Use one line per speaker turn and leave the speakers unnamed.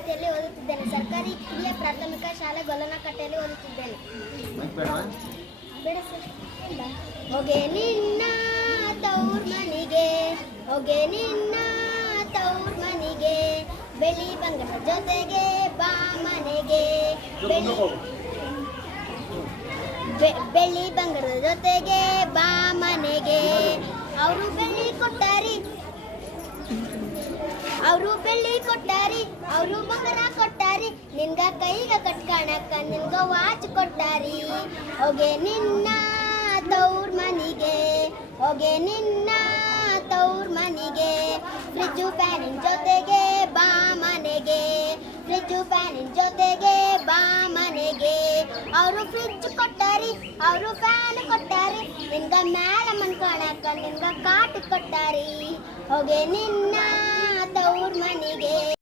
ತರಗತಿಯಲ್ಲಿ ಓದುತ್ತಿದ್ದೇನೆ. ಸರ್ಕಾರಿ ಕಿರಿಯ ಪ್ರಾಥಮಿಕ ಶಾಲೆ ಗೊಲ್ಲನಕಟ್ಟೆಯಲ್ಲಿ ಓದುತ್ತಿದ್ದೇನೆ. ಹೊಗೆ ನಿನ್ನ ತೌರ್ ಮನೆಗೆ, ಹೊಗೆ ನಿನ್ನ ತೌರ್ ಮನಿಗೆ ಬೆಳಿ ಬಂಗಡ ಜೊತೆಗೆ ಬಾ ಮನೆಗೆ. ಬೆಳ್ಳಿ ಬಂಗಾರದ ಜೊತೆಗೆ ಬಾ ಮನೆಗೆ. ಅವರು ಬೆಳ್ಳಿ ಕೊಟ್ಟಾರಿ. ಅವರು ಬೆಳ್ಳಿ ಕೊಟ್ಟಾರಿ. ಅವರು ಬಂಗಾರ ಕೊಟ್ಟಾರಿ. ನಿನ್ಗ ಕೈಗ ಕಟ್ಕಣಕ್ಕ, ನಿನ್ಗ ವಾಚ್ ಕೊಟ್ಟಾರಿ. ಹೋಗೆ ನಿನ್ನ ತೌರ್ ಮನಿಗೆ, ಹೋಗೆ ನಿನ್ನ ತೌರ್ ಮನಿಗೆ. ಫ್ರಿಜ್ಜು ಫ್ಯಾನಿನ ಜೊತೆಗೆ ಬಾ ಮನೆಗೆ. ಫ್ರಿಜ್ಜು ಫ್ಯಾನಿನ ಜೊತೆಗೆ ಬಾ ಮನೆಗೆ. ಅವರು ಫ್ರಿಜ್ ಕೊಟ್ಟಾರಿ, ಅವರು ಫ್ಯಾನ್ ಕೊಟ್ಟಾರಿ. ನಿನ್ಗ ಮ್ಯಾಲ ಮನ್ಕೊಳಕ ನಿನ್ಗ ಕಾಟ್ ಕೊಟ್ಟಾರಿ. ಹೋಗೆ ನಿನ್ನ